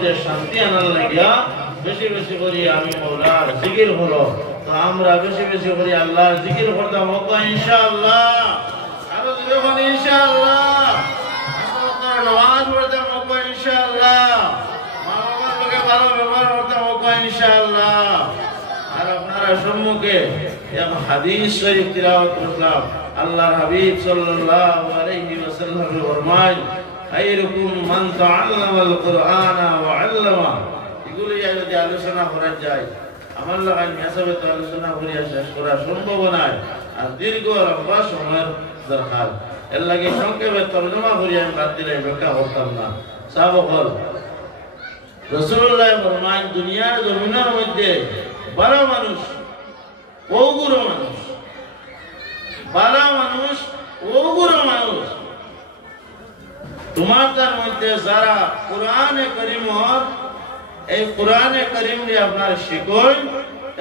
মধ্যে শান্তি আনার লাগিয়া বেশি বেশি করি আমি মওলার জিকির হলো। তো আমরা বেশি বেশি করি আল্লাহর জিকির করতাম ইনশাআল্লাহ। আরো যখন ইনশাআল্লাহ নামাজ পড়তাম ইনশাআল্লাহ। মা বাবার লোকে ভালো ব্যবহার করতাম ইনশাআল্লাহ। আর আপনারা সম্মুখে এক হাদিস শরীফ তিলাওয়াত করলাম। আল্লাহর হাবিব সাল্লাল্লাহু আলাইহি ওয়াসাল্লাম ফরমায় খায়রুকুম মান তাআল্লামাল কুরআনা ওয়া আল্লামা। এগুলো যদি আলোচনা করা যায় আমার লাগাই মেসাবে তো আলোচনা করিয়া শেষ করা সম্ভব নয়। আর দীর্ঘ লম্বা সময়ের দরকার। এর লাগে সংক্ষেপে তর্জমা করিয়া আমি বাদ দিলে ব্যাখ্যা করতাম না। সাহাবগণ রাসূলুল্লাহ ফরমায় দুনিয়ার জমিনের মধ্যে 12 মানুষ ওগুরো মানুষ 12 মানুষ ওগুরো মানুষ তোমার তার মধ্যে যারা কোরআনে কারীমর এই কোরআনে কারীম নিয়ে আপনার শিখুন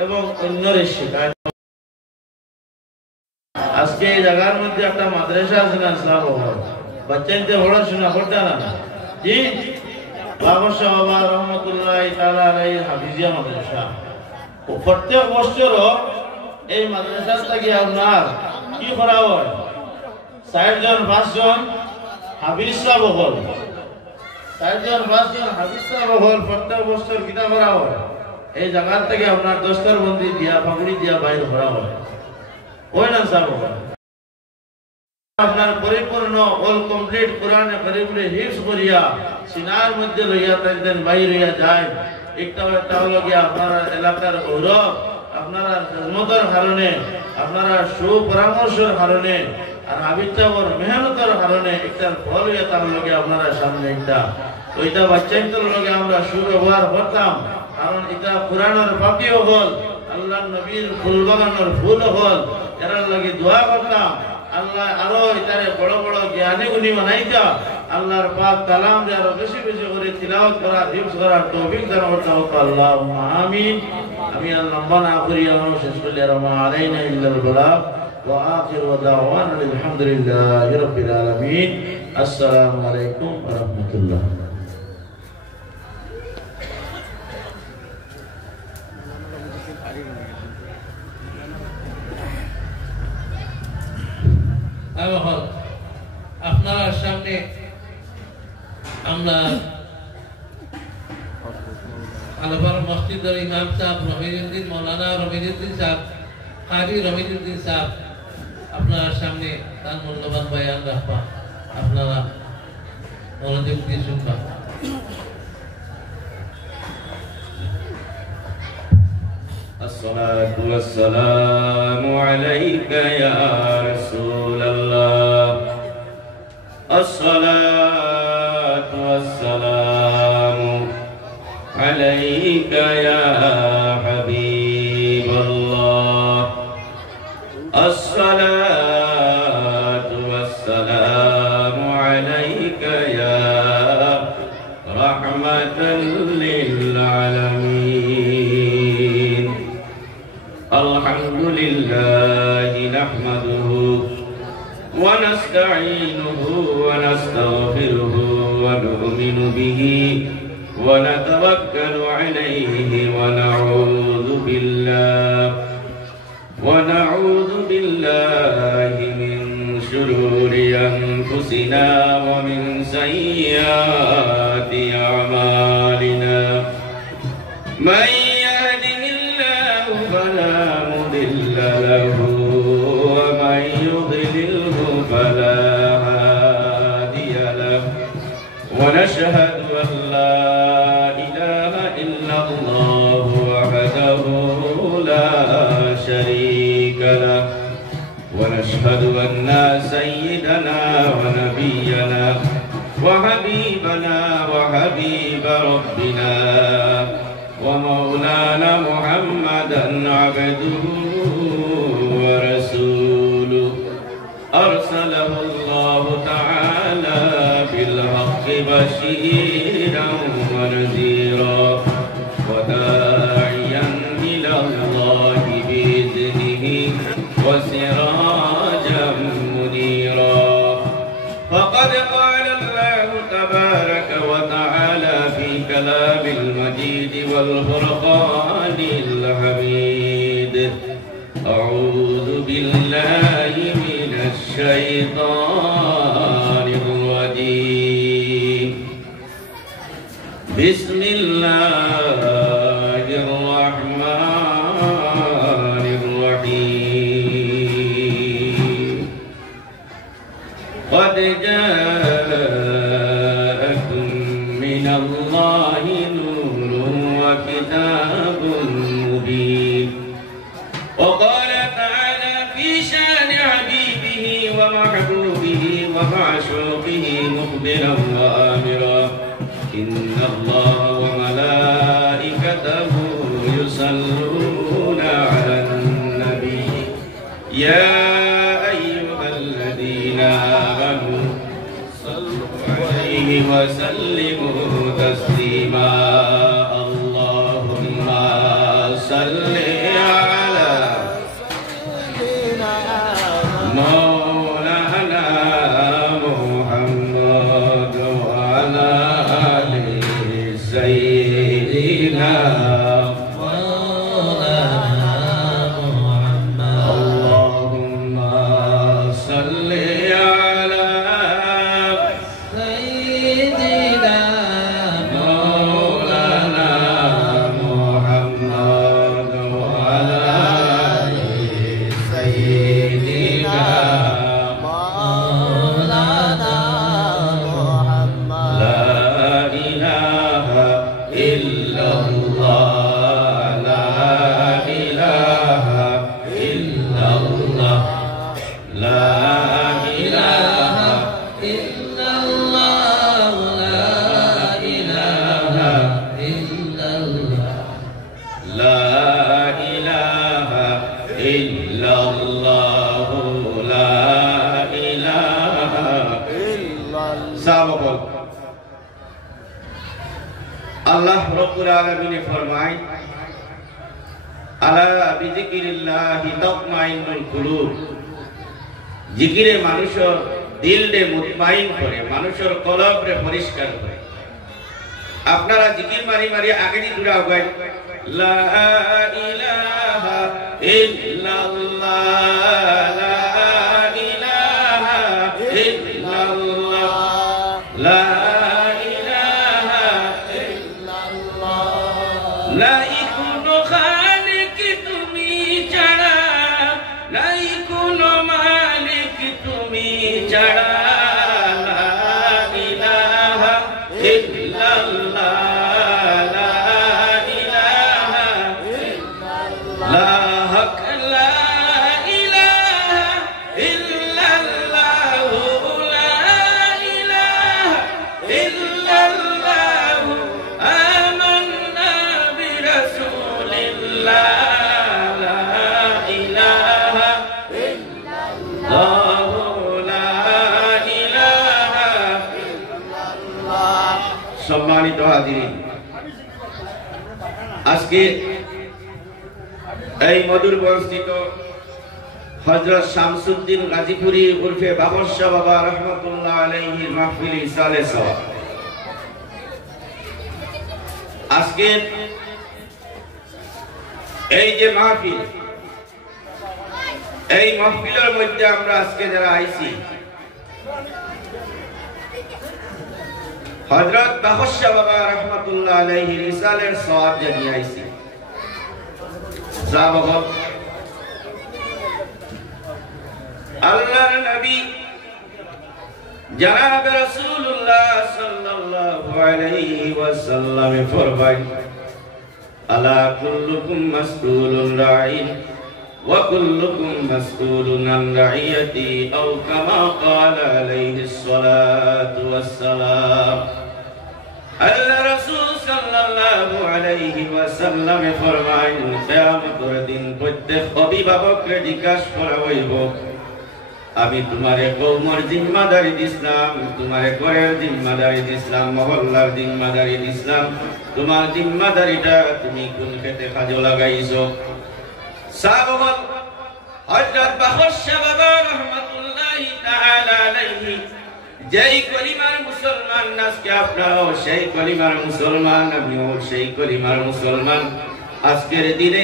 এবং অন্যরে শেখায়। আজকে এই জায়গার মধ্যে একটা মাদ্রাসা আছে না সাহাবগণ বাচ্চাদের পড়াশোনা করতে না জি বাবা সাহেব রহমতুল্লাহ তাআলা আলাইহি হাফিজিয়া মাদ্রাসা। প্রত্যেক বছর এই মাদ্রাসা থেকে আপনার কি করা হয় 4 জন 5 জন হাফিজ সাহেব হল 4 জন 5 জন হাফিজ সাহেব হল প্রত্যেক বছর কিনা করা হয়। এই জায়গা থেকে আপনার দস্তরবন্দি দিয়া পাগড়ি দিয়া বাইর করা হয় ওই না সাহেব আপনার পরিপূর্ণ অল কমপ্লিট কোরআনে কারীমে হিফজ করিয়া সিনার মধ্যে লইয়া তাইদেন বাইর হইয়া যায়। একটা হলো গিয়া আপনার এলাকার গৌরব, আপনারা খিদমতের কারণে, আপনারা সুপরামর্শের কারণে আর আবিচাবর মেহনতের কারণে একটা ফল হইয়া তার লগে আপনারা সামনে একটা ওইটা বাচ্চাদের লগে আমরা সুব্যবহার করতাম। কারণ এটা কোরআনের বাকিও হল আল্লাহর নবীর ফুল বাগানের ফুল হল। এর লগে দোয়া করতাম আল্লাহ আরো এটারে বড় বড় জ্ঞানী গুণী বানাইতা। আল্লাহর পাক কালাম রে আরো বেশি বেশি করে তিলাওয়াত করা হিফজ করার তৌফিক দান করতে হোক আল্লাহুম্মা আমিন। আমি লম্বা না করি আমরা শেষ করলে রমা আলাইনা ইল্লাল বালাগ ওয়া আখিরু দাওয়ানা আলহামদুলিল্লাহি রাব্বিল আলামিন। আসসালামু আলাইকুম ওয়া রাহমাতুল্লাহ। আপনার সামনে আমরা আলবার মসজিদের ইমাম সাহেব রমিজউদ্দিন মৌলানা রমিজউদ্দিন সাহেব কারি রমিজউদ্দিন সাহেব আপনার সামনে তার মূল্যবান বয়ান রাখবা। আপনারা মনোযোগ দিয়ে শুনবা। الصلاة والسلام عليك يا رسول الله الصلاة والسلام عليك يا حبيب الله الصلاة والسلام عليك يا رحمة للعالمين الحمد لله نحمده ونستعينه ونستغفره ونؤمن به ونتوكل عليه ونعوذ بالله من شرور أنفسنا ومن سيئات أعمالنا من يهده الله فلا مضل له ومن يضلله فلا هادي له ونشهد أن لا إله إلا الله وحده لا شريك له ونشهد أن سيدنا ونبينا وحبيبنا وحبيب ربنا ومولانا محمدا عبده ورسوله أرسله الله تعالى بالحق بشيرا ونذيرا وداعيا إلى الله بإذنه وسراجا منيرا فقد قال الله تبارك وتعالى في الكلام المجيد والفرقان الحميد أعوذ بالله من الشيطان الرجيم بسم الله الرحمن الرحيم قد جاءكم من الله نور وكتاب مبين وقال تعالى في شان حبيبه ومحبوبه ومعشوقه مخبرا وآمرا إن الله وملائكته يصلون على النبي يا أيها الذين آمنوا صلوا عليه وسلموا تسليما اللهم صل على مولانا محمد وعلى آل سيدنا اللهم صل على سيدنا مولانا محمد وعلى آل سيدنا لا إله إلا الله لا إله إلا الله لا إله إلا الله لا إله إلا الله لا إله إلا الله لا إله সাহাবা আল্লাহ রাব্বুল আলামিন ফরমায় আলা বিযিকিরিল্লাহি তাতমাইন্নুল কুলুব জিকিরে মানুষের দিলকে মুতমাইন করে মানুষের কলবরে পরিষ্কার করে আপনারা জিকির মারি মারি আগে দি দূরা গায় লা ইলাহা ইল্লাল্লাহ লা ইলাহা ইল্লাল্লাহ লা ইলাহা ইল্লাল্লাহ লাই কোনো খালিক তুমি ছাড়া নাই কোনো মালিক তুমি ছাড়া লা ইলাহা ইল্লাল্লাহ লা ইলাহা ইল্লাল্লাহ লা হক লা ইলাহা ইল্লাল্লাহ লা ইলাহা ইল্লাল্লাহ আমান্না বিরাসূলিল্লাহ লা ইলাহা ইল্লাল্লাহ লা ইলাহা ইল্লাল্লাহ সম্মানিত হাজিরিন আজকে এই মধুরগঞ্জস্থিত হযরত শামসুদ্দিন গাজীপুরি উরফে বাবরশা বাবা রাহমাতুল্লাহ আলাইহির মাহফিল ইসালে সওয়াব আজকে এই যে মাহফিল এই মাহফিলের মধ্যে আমরা আজকে যারা আইছি হযরত বাবরশা বাবা রাহমাতুল্লাহ আলাইহির ইসালের সওয়াব জানিয়ে আইছি সাহাবা আল্লাহর নবী জনাব রাসূলুল্লাহ সাল্লাল্লাহু আলাইহি ওয়াসাল্লাম ফরমায় আলা কুল্লুকুম মাসউলুন রাঈন ওয়া কুল্লুকুম মাসউলুন আন রাঈয়াতি আও কামা ক্বালা আলাইহিস সালাতু ওয়াস সালাম আল্লাহ রাসূল সাল্লাল্লাহু আলাইহি ওয়াসাল্লাম ফরমায় কিয়ামতের দিন প্রত্যেক অভিভাবককে জিজ্ঞাসা করা হইব আমি তোমারে কওমের জিম্মাদারি দিলাম তোমারে ঘরের জিম্মাদারি দিলাম মহল্লার জিম্মাদারি দিলাম তোমার জিম্মাদারিটা তুমি কোন ক্ষেতে কাজে লাগাইছো সাহাবা হযরত বাখশা বাবা রাহমাতুল্লাহি তাআলা আলাইহি যেই কলিমার মুসলমান, আজকে আপনারাও সেই কলিমার মুসলমান, আমিও সেই কলিমার মুসলমান। আজকের দিনে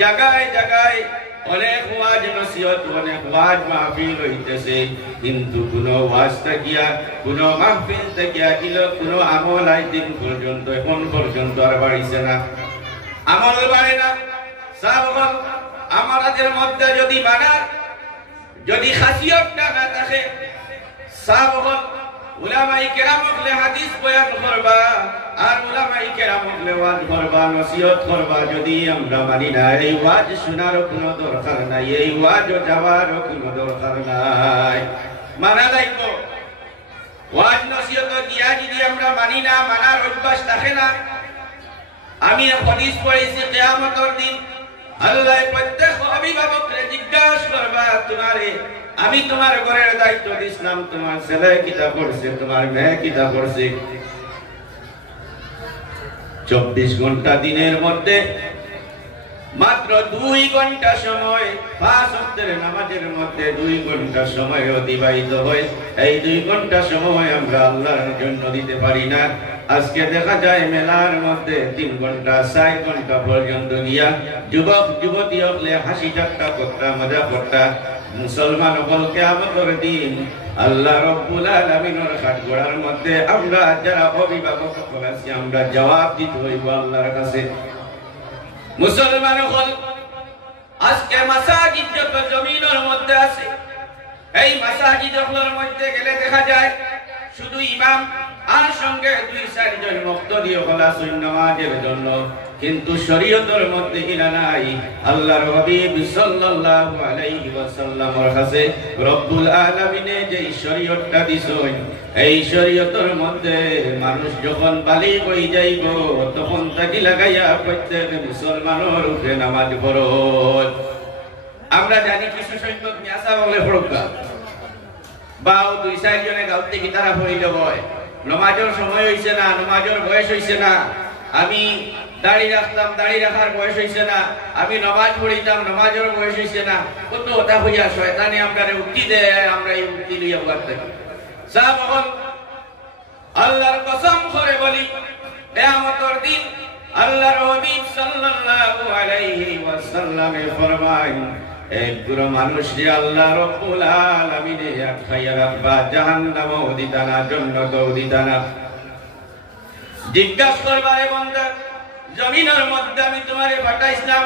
জায়গায় জায়গায় অনেক ওয়াজ নসিহত, অনেক ওয়াজ মাহফিল হইতেছে, কিন্তু কোনো ওয়াজ থাকিয়া, কোনো মাহফিল থাকিয়া কোনো আমল আজ দিন পর্যন্ত, এখন পর্যন্ত আর বাড়িছে না, আমল বাড়ে না। সাহাবাগণ আমাদের মধ্যে যদি মানার, যদি খাসিয়তটা না থাকে, সাহাবাগণ উলামায়ে কেরামকে হাদিস বয়ান করবা আর উলামায়ে কেরামকে ওয়াজ করবা, নসিহত করবা, যদি আমরা মানি না, এই ওয়াজ শোনার কোনো দরকার নাই, এই ওয়াজ যাওয়ার কোনো দরকার নাই। মানা লাগব। ওয়াজ নসিহত দিয়া যদি আমরা মানি না, মানার অভ্যাস থাকে না। আমি হাদিস পড়েছি কিয়ামতের দিন আল্লাহ প্রত্যেক অভিভাবককে জিজ্ঞাসা করবা, তোমারে আমি তোমার ঘরের দায়িত্ব দিছিলাম, তোমার ছেলে কিতা পড়ছে, তোমার মেয়ে কিতা পড়ছে। 24 ঘন্টা দিনের মধ্যে মাত্র 2 ঘন্টা সময় 5 ওয়াক্তের নামাজের মধ্যে 2 ঘন্টা সময় অতিবাহিত হয়। এই 2 ঘন্টা সময় আমরা আল্লাহর জন্য দিতে পারি না। আজকে দেখা যায় মেলার মধ্যে 3 ঘন্টা 4 ঘন্টা পর্যন্ত গিয়া যুবক যুবতী হলে হাসি ঠাট্টা করতা, মজা করতা। মুসলমান হল কিয়ামতের দিন আল্লাহ রাব্বুল আলামিনের কাঠগড়ার মধ্যে আমরা যারা অভিভাবক আছি, আমরা জবাব দিতে হইব আল্লাহর কাছে। মুসলমান হল আজকে মাসাজিদ যত জমিনের মধ্যে আছে, এই মাসাজিদগুলোর মধ্যে গেলে দেখা যায় শুধু ইমাম আর সঙ্গে 2-4 জন মুক্তাদি হলা নামাজের জন্য, কিন্তু শরীয়তের মধ্যে ইলা নাই। আল্লাহর হাবিব সাল্লাল্লাহু আলাইহি ওয়াসাল্লামের কাছে রব্বুল আলামিনে যে শরীয়তটা দিছেন, এই শরীয়তের মধ্যে মানুষ যখন বালিগ হয়ে যাইব তখন তাকে লাগাইয়া প্রত্যেক মুসলমানের উপরে নামাজ ফরজ। আমরা জানি কিছু সংখ্যক মিয়াসা বলে ফরকা বা 2-4 জনে গাউতে কি তারা পড়িল হয়, নামাজের সময় হইছে না, নামাজের বয়স হইছে না, আমি দাড়ি রাখতাম, দাড়ি রাখার বয়স হইছে না, আমি নামাজ পড়িতাম, নামাজের বয়স হইছে না, কত কথা হইয়া শয়তানে আমরা উক্তি দেয়, আমরা এই উক্তি লইয়া বাদ থাকি। সাহাবাগণ আল্লাহর কসম করে বলি, কিয়ামতের দিন আল্লাহর হাবিব সাল্লাল্লাহু আলাইহি ওয়াসাল্লামে ফরমায়, এক গুরু মানুষকে আল্লাহ রাব্বুল আলামিনে খাইয়া রাখবা, জাহান্নামও দিতা না, জান্নাতও দিতা না। জিজ্ঞাসা করবা, রে বান্দা, জমিনের মধ্যে আমি তোমারে পাঠাইছিলাম,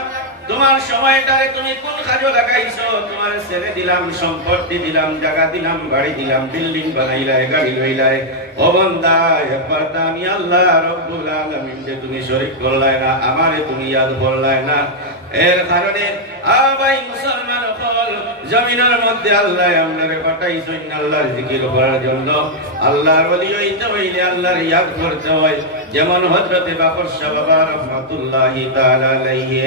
তোমার সময়টারে তুমি কোন কাজে লাগাইছো? তোমার ছেড়ে দিলাম, সম্পত্তি দিলাম, জায়গা দিলাম, বাড়ি দিলাম, বিল্ডিং বানাইলাই, গাড়ি লইলাই। ও বান্দা, একবার তো আমি আল্লাহ রাব্বুল আলামিনকে তুমি শরীক করলাই না, আমারে তুমি ইয়াদ করলাই না। এর কারণে ভাই মুসলমান হল জমিনের মধ্যে আল্লাহ আমাদের পাঠাইছেন আল্লাহর জিকির করার জন্য। আল্লাহর ওলি হইতে হইলে আল্লাহর ইয়াদ করতে হয়। যেমন হযরতে বাকর শাহ বাবা রাহমাতুল্লাহি তাআলা আলাইহি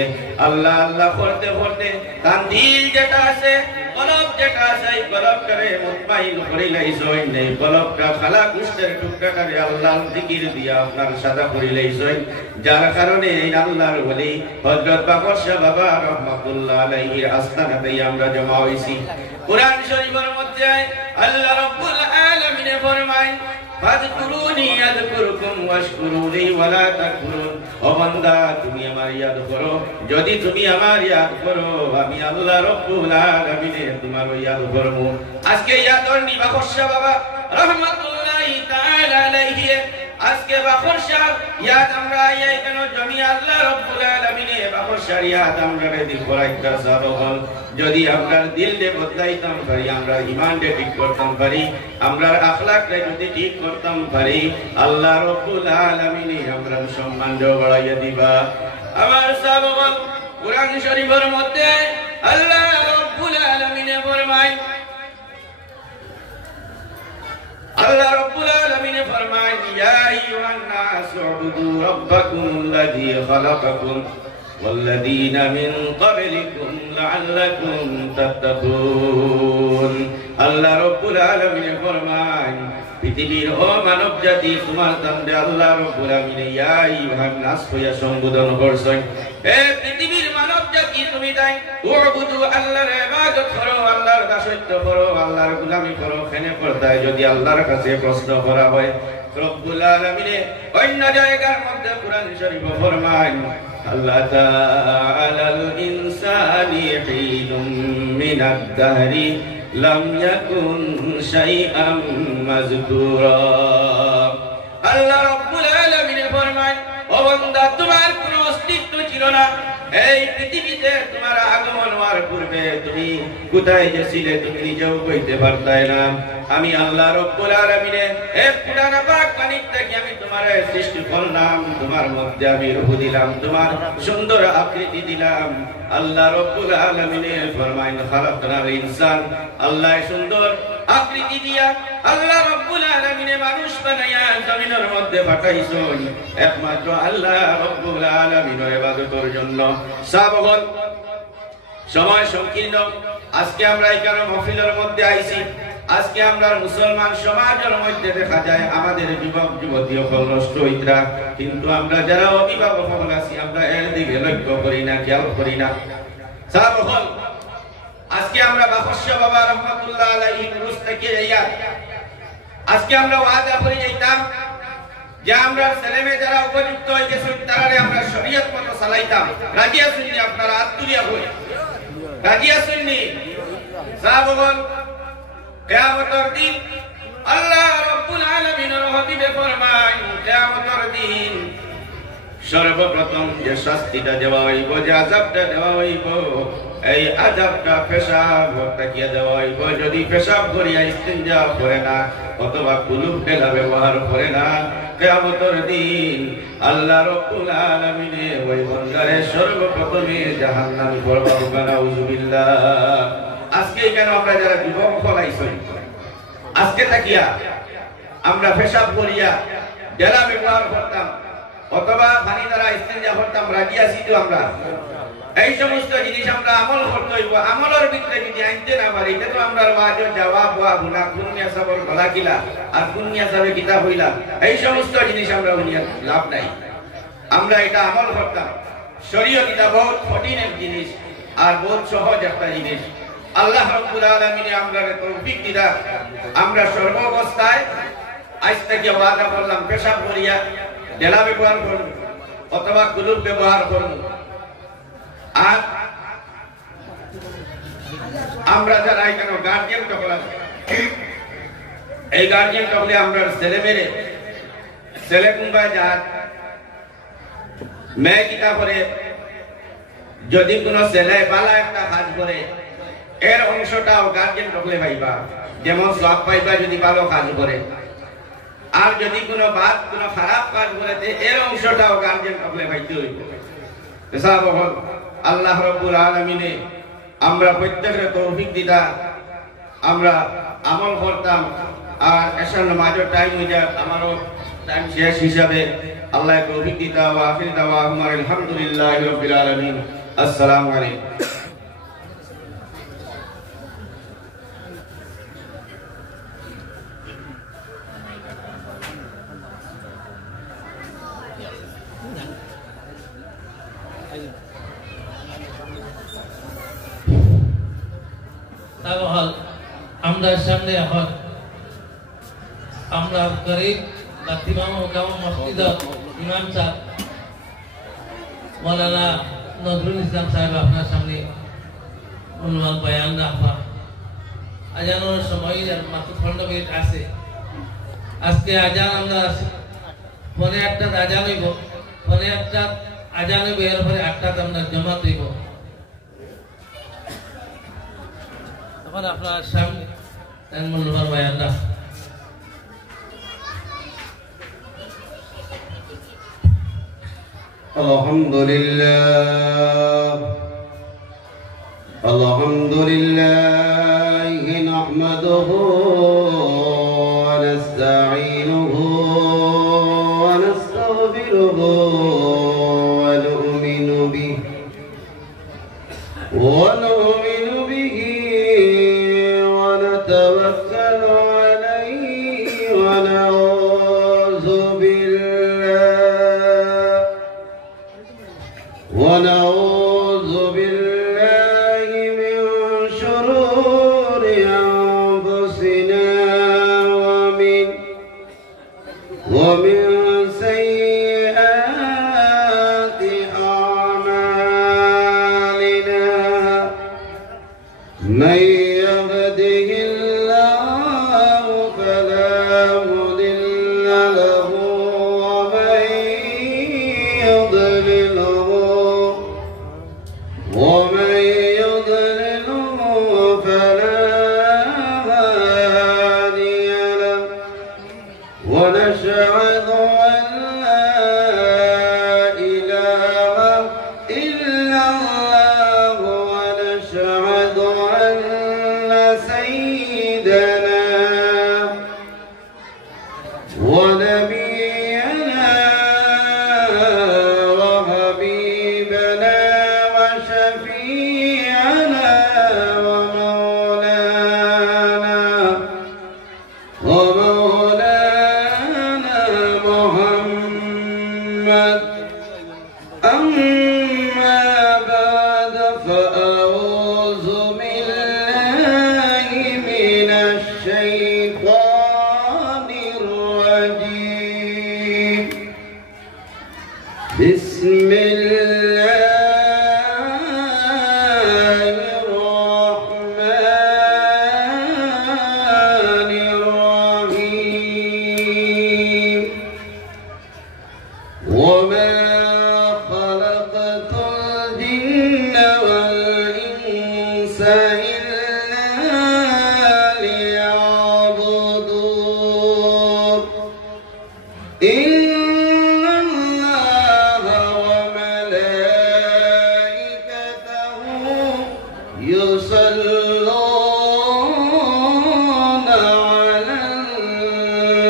আল্লাহ আল্লাহ করতে করতে তার দিল যেটা আছে, কলব যেটা আছে, এই কলবটারে মুতমাইন করে লাইছেন, এই কলবটা খালা গুষ্টের টুকরাটারে আল্লাহর জিকির দিয়া আপনার সাদা করে লাইছেন। যার কারণে এই আল্লাহর ওলি হযরত বাকর শাহ বাবা রাহমাতুল্লাহ আলাইহির আস্তানাতে আমরা জমা হইছি। কুরআন শরীফের মধ্যে আল্লাহ রাব্বুল আলামিন ফরমায়, ফাযকুরুনি আযকুরকুম ওয়াশকুরুনি ওয়ালা তাকফুরুন। ও বান্দা, তুমি আমার ইয়াদ করো, যদি তুমি আমার ইয়াদ করো আমি আল্লাহ রাব্বুল আলামিন তোমার ইয়াদ করব। আজকে ইয়াদর নি বাকর শাহ বাবা রাহমাতুল্লাহি তাআলা আলাইহি, আজকে বাকর শাহ ইয়াদ আমরা এই কেন জমি আল্লাহ রাব্বুল আলামিন বাকর শাহ ইয়াদ আমরা দিল করাইতা সাবহল। যদি আমরা দিলকে বদলাইতাম পারি, আমরা ঈমানকে ঠিক করতাম পারি, আমরা আখলাককে যদি ঠিক করতাম পারি, আল্লাহ রাব্বুল আলামিন আমরা সম্মান বাড়াইয়া দিবা। আমার সাবহল কুরআন শরীফের মধ্যে আল্লাহ রাব্বুল আলামিন ফরমায়, আল্লাহ রাব্বুল আলামিন ফরমায়, ইয়া আইয়ুহান নাস উবুদু রাব্বাকুমুল্লাযী খালাকাকুম ওয়াল্লাযীনা মিন ক্বাবলিকুম লাআল্লাকুম তাত্তাকুন। আল্লাহ রাব্বুল আলামিন ফরমায়, পৃথিবীর ও মানব জাতি তোমার তান্ডে আল্লাহ রাব্বুল আলামিন ইয়া আইয়ুহান নাস কইয়া সম্বোধন করছেন। হে পৃথিবীর মানব জাতি, বিদায় উবুদু আল্লাহর ইবাদত করো, আল্লাহর দাসত্ব করো, আল্লাহর গোলামি করো। খেনে পর্দায় যদি আল্লাহর কাছে প্রশ্ন করা হয়, রব্বুল আলামিন অন্য জায়গার মধ্যে কুরআন শরীফ ফরমায় আল্লাহ তাআলাল ইনসানি হিনুম মিনাদ দাহরি লাম ইয়াকুন শাইআম মাযকুরা। আল্লাহ রব্বুল আলামিন ফরমায়, ও বান্দা, তোমার কোনো অস্তিত্ব ছিল না এই পৃথিবীতে। তোমার আগমন হওয়ার পূর্বে তুমি কোথায় গেছিলে তুমি নিজেও কইতে পারতাই না। আমি আল্লাহ রব্বুল আলামিন এক পুরানা পাক পানির থেকে আমি তোমার সৃষ্টি করলাম, তোমার মধ্যে আমি রূহ দিলাম, তোমার সুন্দর আকৃতি দিলাম। আল্লাহ রব্বুল আলামিন ফরমায় খালাকনাল ইনসান, আল্লাহ সুন্দর আকৃতি দিয়া আল্লাহ রব্বুল আলামিন মানুষ বানায়া জমিনের মধ্যে পাঠাইছেন একমাত্র আল্লাহ রব্বুল আলামিনের ইবাদতের জন্য। সাবগণ, সময় সংকীর্ণ। আজকে আমরা এখানে মাহফিলের মধ্যে আইছি। আজকে আমরা মুসলমান সমাজের মধ্যে দেখা যায় আমাদের যুবক যুবতী সকল নষ্ট হইতরা, কিন্তু আমরা যারা অভিভাবক সকল আছি আমরা এর দিকে লক্ষ্য করি না, খেয়াল করি না। সাবগণ, আজকে আমরা বাফস্য বাবা রহমাতুল্লাহ আলাইহি রুস থেকে আজকে আমরা ওয়াদা করে যাইতাম যে আমরা ছেলেমেয়ে যারা উপযুক্ত হয়ে গেছেন তারারে আমরা শরীয়ত মতো চালাইতাম। রাজি আছেন নি? আপনারা হাত তুলিয়া বলেন রাজি আছেন নি? সাহাবাগণ, কিয়ামতের দিন আল্লাহ রাব্বুল আলামিনের হাবিবে ফরমায় কিয়ামতের দিন সর্বপ্রথম যে শাস্তিটা দেওয়া হইব, যে আযাবটা দেওয়া হইব, এই আযাবটা পেশাব তাকিয়া দেওয়া হইব। যদি পেশাব করিয়া ইস্তিনজা করে না অথবা কুলুপ ঢেলা ব্যবহার করে না, কিয়ামতের দিন আল্লাহ রাব্বুল আলামিন ওই বান্দারে সর্বপ্রথমে জাহান্নামে করবে। নাউযুবিল্লাহ। আজকে কেন আমরা যারা যুবক ফলাইছি, আজকে তাকিয়া আমরা পেশাব করিয়া ঢেলা ব্যবহার করতাম অথবা পানি দ্বারা ইস্তিনজা করতাম, রাজি আছি তো আমরা? এই সমস্ত জিনিস আমরা আমল করতে হইব। আমলের ভিতরে যদি আনতে না পারি তো আমরা ওয়াজের জবাব ওয়া গুনাহ কুনিয়া সাবর গলা কিলা আর কুনিয়া সাবে কিতাব হইলা, এই সমস্ত জিনিস আমরা উনিয়া লাভ নাই। আমরা এটা আমল করতাম। শরীয়ত এটা বহুত কঠিন এক জিনিস আর বহুত সহজ একটা জিনিস। আল্লাহ রাব্বুল আলামিন আমরাকে তৌফিক দিলা। আমরা সর্বাবস্থায় আজ থেকে ওয়াদা করলাম পেশাব করিয়া ঢেলা ব্যবহার করব অথবা কুলুপ ব্যবহার করব। আর আমরা যারা এখানে গার্জিয়ান সকল আছে, এই গার্জিয়ান সকলে আমরা ছেলে মেয়ে ছেলে কুম্বায় যার মেয়ে কিতা করে, যদি কোনো ছেলে বালা একটা কাজ করে এর অংশটাও গার্জিয়ান সকলে পাইবা। যেমন সব পাইবা যদি ভালো কাজ করে, আর যদি কোনো বাদ কোনো খারাপ কাজ করে এর অংশটাও গার্জিয়ান সকলে পাইতে হইব। আল্লাহ রাব্বুল আলামিন আমরা প্রত্যেকের তৌফিক দিতা, আমরা আমল করতাম। আর এশার নামাজের টাইম হয়ে যায়, আমারও টাইম শেষ হিসাবে আল্লাহ তৌফিক দিতা। ওয়া আখির দাওয়াহুম আলহামদুলিল্লাহি রাব্বিল আলামিন। আসসালামু আলাইকুম। আমরা সামনে এখন আমরা গরিব লাতিমাম গাঁও মসজিদ ইমাম সাহেব মৌলানা নজরুল ইসলাম সাহেব আপনার সামনে মূল্যবান বয়ান রাখবা। আজানের সময় মাত্র 15 মিনিট আছে। আজকে আজান আমরা ফোনে একটা আজান হইব, ফোনে একটা আজান হইব, এরপরে 8টাতে আমরা জমা দিব। তখন আপনার সামনে মূল্যবান বয়ান রাখ। আলহামদুলিল্লাহ নাহমাদুহু ওয়া নাস্তাঈনুহু ওয়া নাস্তাগফিরুহু ওয়া নু'মিনু বিহি ওয়া নাতাওয়াক্কালু আলাইহি ওয়া নাউযু বিল্লাহি بسم الله الرحمن الرحيم وما خلقت الجن والإنس إلا ليعبدون إن الله وملائكته يصلون على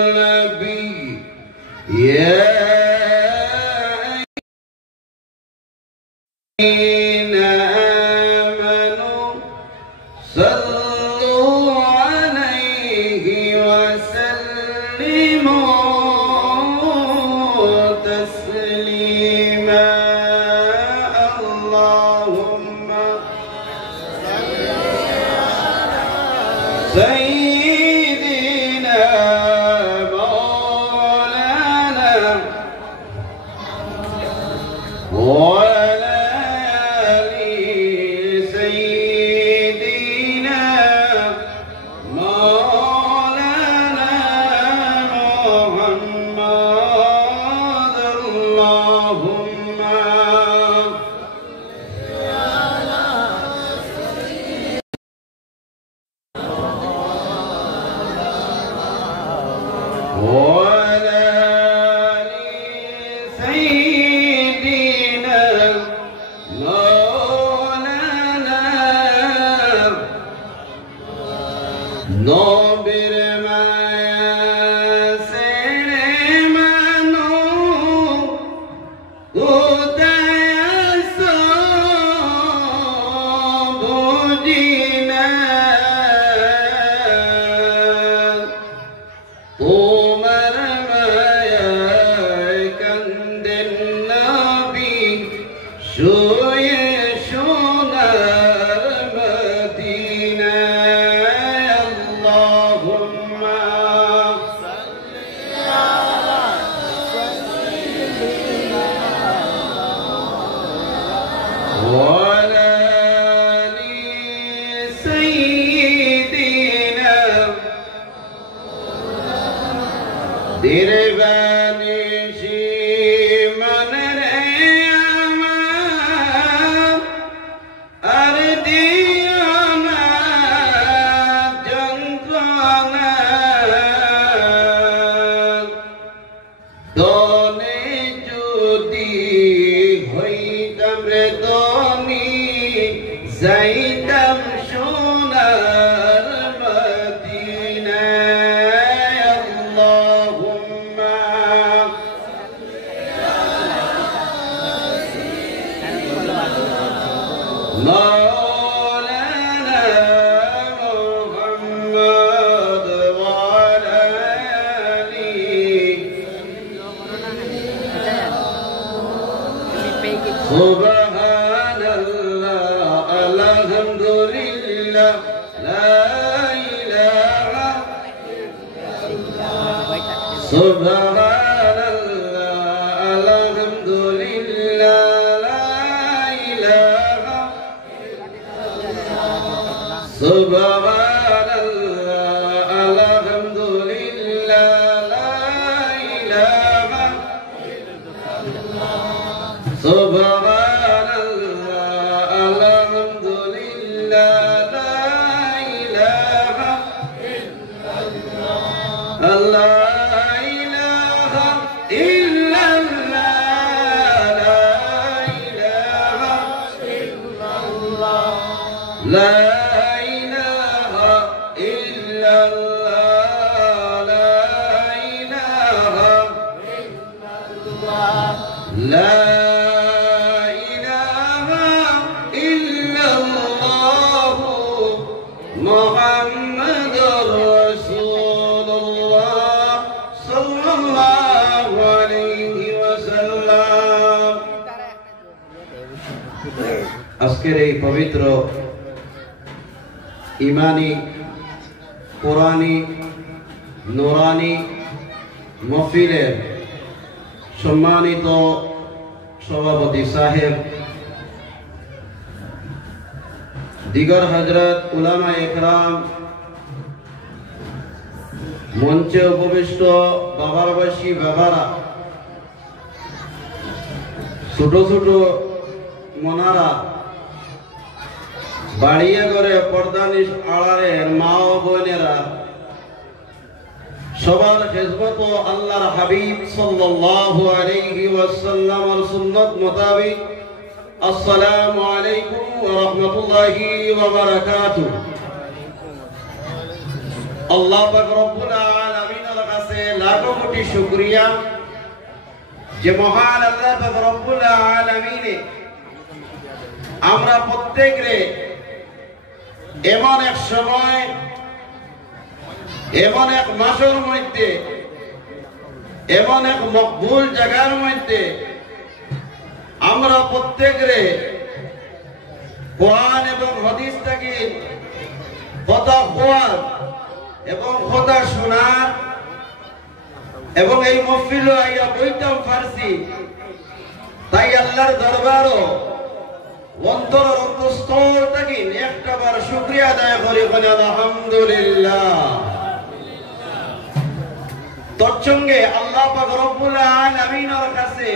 النبي يا الذين آمنوا صلوا عليه وسلموا تسليما اللهم سيدنا مولانا وعلى آل سيدنا مولانا محمد اللهم وعلى آل سيدنا مولانا نوبر ما سليمانو وتيسو بودينا عمر ما يكند النبي شوية شونار مدينة اللهم وعلى آل سيدنا দিরবানিশি মনের আমার আর দিও না যন্ত্রণা দনে যদি হইতাম রে দনি যাইতাম সোনার মদিনায় আল্লাহুম্মা مولانا محمد وعلى آله سبحان الله الحمد لله لا إله سبحان الله الحمد لله لا إله سبحان الله الحمد لله لا إله سبحان الله الحمد لله لا إله لا إله إلا الله لا إله إلا الله لا إله إلا الله محمد رسول الله صلى الله عليه وسلم আজকের এই পবিত্র ইমানি কোরআনি নুরানি মাহফিলের সম্মানিত সভাপতি সাহেব, দিগর হযরত উলামা একরাম, মঞ্চে উপবিষ্ট বাবারবাসী বাবারা, ছোট ছোট মনারা, বাড়িয়ে করে পর্দানিশ আড়ারের মা ও বোনেরা, সবার খেদমত ও আল্লাহর হাবিব সাল্লাল্লাহু আলাইহি ওয়াসাল্লামের সুন্নাত মোতাবেক আসসালামু আলাইকুম ওয়া রাহমাতুল্লাহি ওয়া বারাকাতুহু। আল্লাহ পাক রব্বুল আলামিনের কাছে লাখো কোটি শুকরিয়া যে মহান আল্লাহ পাক রব্বুল আলামিনে আমরা প্রত্যেকরে এমন এক সময়, এমন এক মাসের মধ্যে, এমন এক মকবুল জায়গার মধ্যে আমরা প্রত্যেকরে কোরআন এবং হাদিস থেকে কথা হওয়ার এবং কথা শোনার এবং এই মহফিল আইয়া বইটাও ফারসি, তাই আল্লাহর দরবারও অন্তরের অন্তঃস্থল থেকে একটাবার শুকরিয়া আদায় করি, বলি আলহামদুলিল্লাহ। তৎসঙ্গে আল্লাহ পাক রব্বুল আলামিনের কাছে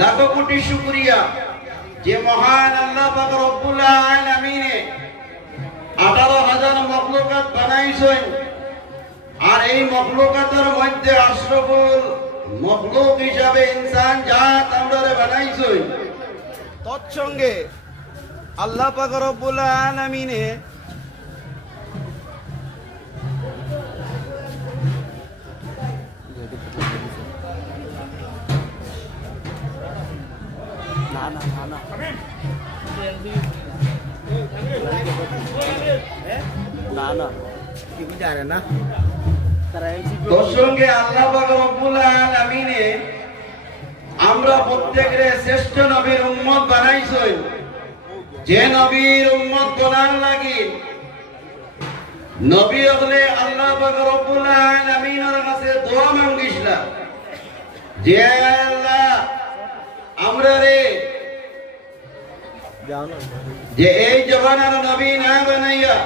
লাখো কোটি শুকরিয়া যে মহান আল্লাহ পাক রব্বুল আলামিনে 18,000 মখলুকাত বানাইছেন, আর এই মখলুকাতের মধ্যে আশরাফুল মখলুক হিসাবে ইনসান জাত আমরারে বানাইছেন। তৎসঙ্গে আল্লাহ পাক রব্বুল আলামিনে তৎসঙ্গে আল্লাহ পাক রব্বুল আলামিনে আমরা প্রত্যেকের শ্রেষ্ঠ নবীর উম্মত বানাইছেন। যে নবীর উম্মত বনার লাগি নবী হলে আল্লাহ পাক রব্বুল আলামিনের কাছে দোয়া মাঙ্গিসলা যে আল্লাহ আমরা রে যে এই জমানার নবী না বানাইয়া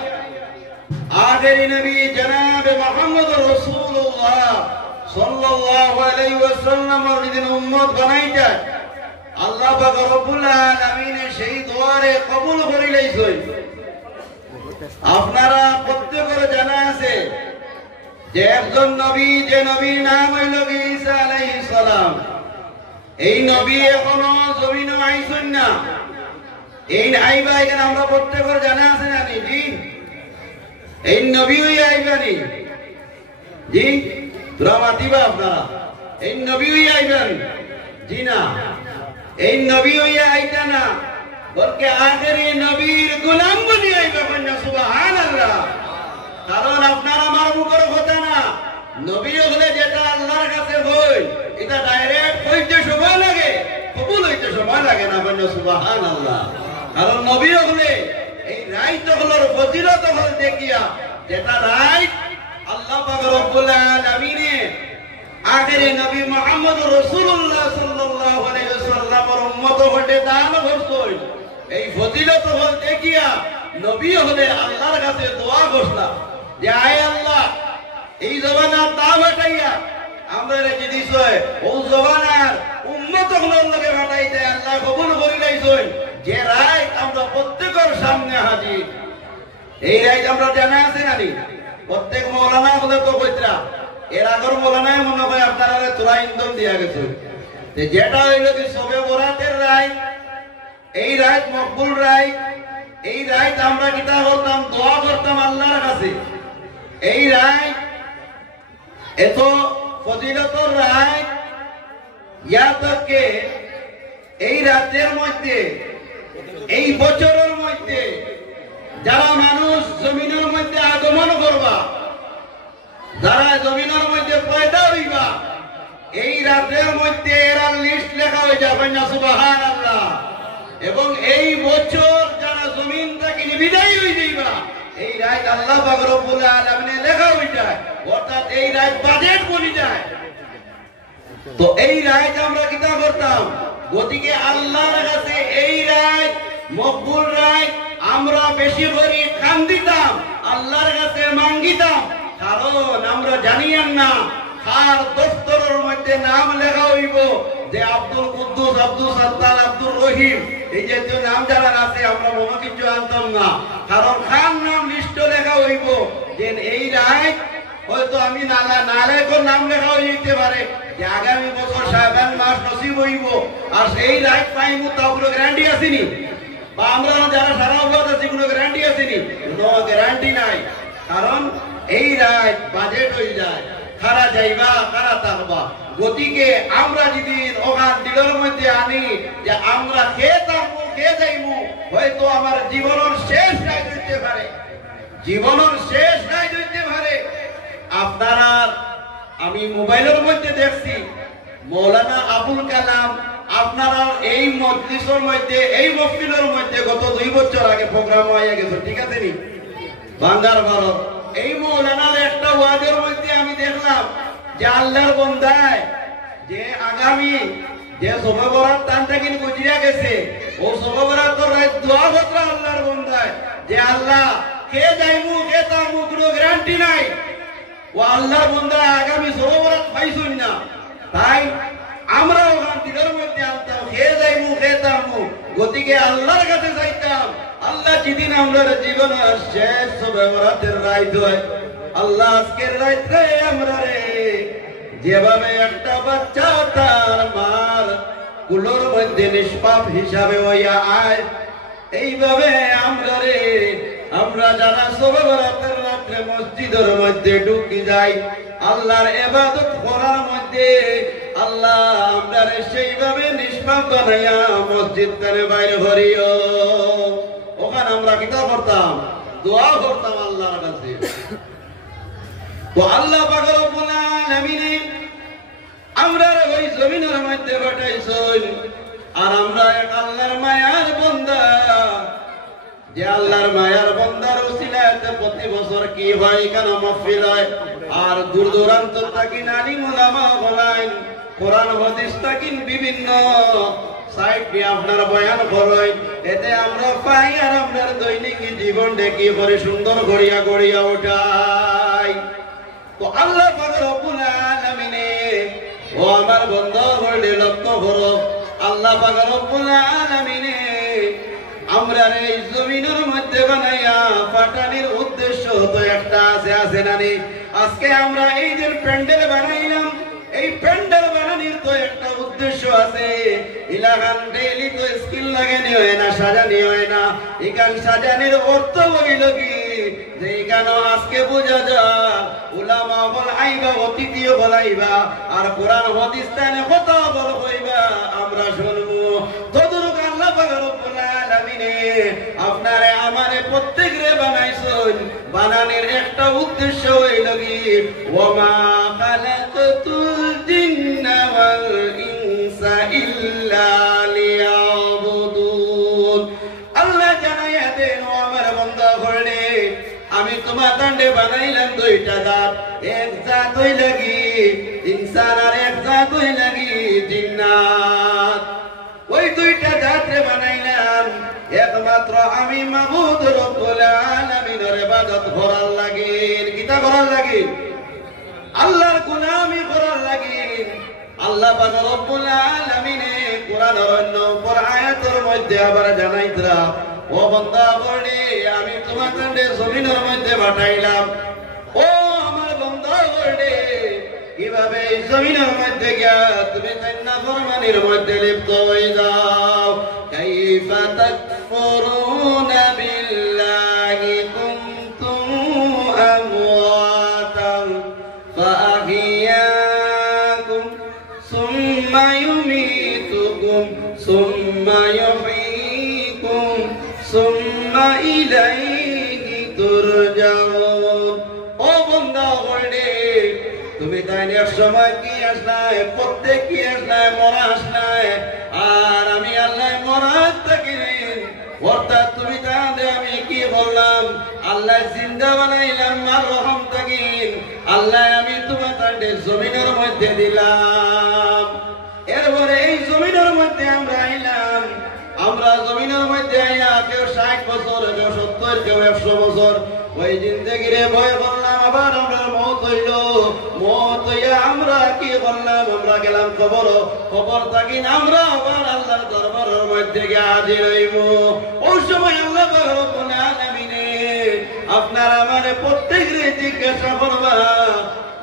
আখেরি নবী জনাব মুহাম্মদ রাসূলুল্লাহ সাল্লাল্লাহু আলাইহি ওয়াসাল্লামের যিনি উম্মত বানাইতা আল্লাহ পাক রব্বুল আলামিন সেই দোয়ারে কবুল করে লইছেন। আপনারা প্রত্যেকের জানা আছে যে একজন নবী, যে নবীর নাম হইল ঈসা আলাইহিস সালাম, এই নবী এখনো জমিনে আইছেন না। এই আইবা এখানে আমরা প্রত্যেকের জানা আছে না জি? এই নবী হইয়া আইবানি জি? তোরা মাতিবা আপনারা এই নবী হইয়া আইবেন জি না? এই নবী হইয়া আইতা না, বলকে আখেরি নবীর গোলাম বনি আইবা কন্যা, সুবহানাল্লাহ। কারণ আপনার আমার মুখের কথা না, নবী হলে যেটা আল্লাহর কাছে হই এটা ডাইরেক্ট হইতে সময় লাগে, কবুল হইতে সময় লাগে না, কন্যা সুবহানাল্লাহ। কারণ নবী হলে এই রাইত হলোর ফজিলত হল দেখিয়া যেটা রাইত আল্লাহ পাক রব্বুল আলামিনে আখেরি নবী মুহাম্মদ রাসূলুল্লাহ সাল্লাল্লাহু আলাইহি ওয়াসাল্লামের উম্মত হতে দান করছেন, এই ফজিলত হল দেখিয়া নবী হলে আল্লাহর কাছে দোয়া করলা যে আয় আল্লাহ এই জমানার দাম হটাইয়া আমরা রেখে দিছ, ও জমানার উম্মত হলোর লগে হটাইতে আল্লাহ কবুল করে লাইছেন। যে রায় আমরা প্রত্যেকের সামনে হাজির, এই রায় আমরা জানা আছে না? প্রত্যেক মৌলানা হলে তো কইতরা এর আগর মৌলানায় মনে হয় আপনারা তোরা ইন্ধন দিয়া গেছে, যেটা হইল কি সবে বরাতের রায়, এই রায় মকবুল রায়, এই রায় আমরা কিতা করতাম, দোয়া করতাম আল্লাহর কাছে। এই রায় এত ফজিলতর রায়, ইয়া তককে এই রাতের মধ্যে, এই বছরের মধ্যে যারা মানুষ জমিনের মধ্যে আগমন করবা, যারা জমিনের মধ্যে পয়দা হইবা, এই রাতের মধ্যে এরা লিস্ট লেখা হয়ে যাবে না, সুবহানাল্লাহ। এবং এই বছর যারা জমিন থেকে বিদায় হয়ে যাইবা, এই রাত আল্লাহ পাক রব্বুল আলামিনে লেখা হয়ে যায়, অর্থাৎ এই রাত বাজেট বনি যায়। তো এই রাত আমরা কিতা করতাম, গতিকে আল্লাহর কাছে এই রায় মকবুল রায় আমরা বেশি করে খান দিতাম, আল্লাহর কাছে মাঙ্গিতাম, কারণ আমরা জানিয়েন না তার দফতরের মধ্যে নাম লেখা হইব যে আব্দুল কুদ্দুস, আব্দুল সাত্তার, আব্দুল রহিম, এই জাতীয় নাম যারা আছে আমরা মনে কিছু আনতাম না, কারণ খান নাম লিস্ট লেখা হইব যে এই রায় হয়তো আমি নালায়কের নাম লেখা হইতে পারে যে আগামী বছর শাবান মাস নসিব হইব, আর সেই রায় পাইমু তা কোনো গ্যারান্টি আসেনি, বা আমরা যারা সারা অবস্থা আছি কোনো গ্যারান্টি আসেনি, কোনো গ্যারান্টি নাই, কারণ এই রায় বাজেট হয়ে যায়, খারা যাইবা খারা থাকবা। গতিকে আমরা যদি ওখান দিলের মধ্যে আনি যে আমরা খেয়ে থাকবো খেয়ে যাইবো, হয়তো আমার জীবনের শেষ রায় হইতে পারে, জীবনের শেষ রায় হইতে পারে। আপনারা আমি মোবাইলের মধ্যে দেখছি মৌলানা আবুল কালাম আপনারা এই মজলিসের মধ্যে এই মহফিলের মধ্যে গত 2 বছর আগে প্রোগ্রাম হয়ে গেছে, ঠিক আছে নি বাংলার ভারত। এই মৌলানার একটা ওয়াজের মধ্যে আমি দেখলাম যে আল্লাহর বন্দায় যে আগামী যে শবে বরাত টানটা কিন্তু গুজরিয়া গেছে, ও শবে বরাতের রাত দোয়া করতে আল্লাহর বন্দায় যে আল্লাহ কে যাইমু কে তামু কোনো গ্যারান্টি নাই, ও আল্লাহর বন্দা আগামী শবে বরাত পাইছুন না, তাই আমরা ওখান দিলের মধ্যে আনতাম খেয়ে যাইমু খেয়ে তামু। গতিকে আল্লাহর কাছে যাইতাম, আল্লাহ যেদিন আমরা জীবনের শেষ শবে বরাতের রাত হয়, আল্লাহ আজকের রাত্রে আমরা রে যেভাবে একটা বাচ্চা তার মার কুলোর মধ্যে নিষ্পাপ হিসাবে হইয়া আয়, এইভাবে আমরা রে আমরা যারা শবে বরাতের রাত্রে মসজিদের মধ্যে ঢুকি যাই আল্লাহর ইবাদত করার মধ্যে, আল্লাহ আমরা রে সেইভাবে নিষ্পাপ বানাইয়া মসজিদ থেকে বাইরে করিও। ওখানে আমরা কিতা করতাম? দোয়া করতাম আল্লাহর কাছে। তো আল্লাহ পাক রব্বুল আলামিন আমরা ওই জমিনের মধ্যে পাঠাইছেন, আর আমরা এক আল্লাহর মায়ার বান্দা, যে আল্লাহর মায়ার বান্দার উসিলাতে প্রতি বছর কি হয় কেন মাহফিল হয়, আর দূর দূরান্ত থেকে আলিম উলামা বলেন কোরআন হাদিস থেকে বিভিন্ন সাইড নিয়ে আপনারা বয়ান করেন, এতে আমরা পাই আর আপনার দৈনিক জীবন দেখি করে সুন্দর গড়িয়া গড়িয়া ওঠাই। তো আল্লাহ পাক রব্বুল আলামিন ও আমার বন্ধু হলে লক্ষ্য করো, আল্লাহ পাক রব্বুল আলামিন আমরা এই জমিনের মধ্যে বানাইয়া পাঠানোর উদ্দেশ্য তো একটা আছে না নি? আজকে আমরা এই যে প্যান্ডেল বানাইলাম, এই প্যান্ডেল বানানোর তো একটা উদ্দেশ্য আছে, ইলাকান ডেইলি তো স্কিল লাগানি হয় না, সাজানি হয় না, এখান সাজানোর অর্থ হইল কি যে এখানে আজকে বোঝা যায় উলামা বল আইবা, অতিথিও বলাইবা, আর কোরআন হাদিস তানে কথা বল হইবা, আমরা শুনবো। তদরূপ আল্লাহ পাক রব্বুল আলামিন আপনারে আমারে প্রত্যেকরে বানাইছেন, বানানোর একটা উদ্দেশ্য হইল কি ওমা খালাকাতুল জিন্না ওয়াল ইনসা ইল্লা লিয়াবুদুন। আল্লাহ জানাইয়া দেন ও আমার বান্দা হলে আমি তোমার দণ্ডে বানাইলাম 2টা জাত, এক জাত হই লাগি ইনসান আর এক জাত হই লাগি জিন্নাত। ওই 2টা জাতরে বানাইলাম একমাত্র আমি মাবুদ রব্বুল আলামিনের ইবাদত করার লাগি, কিতা করার লাগি? আল্লাহর গোলামি করার লাগি। আল্লাহ পাক রব্বুল আলামিন কোরআনের অন্য উপর আয়াতের মধ্যে আবার জানাইতরা ও বান্দা বলে আমি তোমার দণ্ডে জমিনের মধ্যে পাঠাইলাম, ও আমার বান্দা বলে কিভাবে এই জমিনের মধ্যে গিয়া তুমি নাফরমানির মধ্যে লিপ্ত হয়ে যাও। কাইফা তাকফুরুনা বিল্লাহি কুনতুম আমওয়াতান ফাআহিয়াকুম সুম্মা ইউমীতুকুম সুম্মা ইউহয়ীকুম সুম্মা ইলাইহি তুরজাউন। ও বান্দা বলে তুমি তাই এক সময় কি আসলাই, প্রত্যেক কি আসলাই, মরা আসলাই, আর আমি আল্লাহ মরা থাকি, অর্থাৎ তুমি তাহলে আমি কি বললাম আল্লাহ জিন্দা বানাইলাম আর রহম থাকি, আল্লাহ আমি তোমার জমিনের মধ্যে দিলাম। এরপরে এই জমিনের মধ্যে আমরা আমরা জমিনের মধ্যে আইয়া কেউ 60 বছর, কেউ 70, কেউ 100 বছর ওই জিন্দেগিরে ভয় করলাম। আবার আমরা মওত হইল, মওত হইয়া আমরা কি করলাম? আমরা গেলাম কবর, কবর থাকি আমরা আবার আল্লাহর দরবারের মধ্যে গিয়ে হাজির হইব। ওই সময় আল্লাহ রব্বুল আলামিনে আপনার আমারে প্রত্যেকরে জিজ্ঞাসা করবা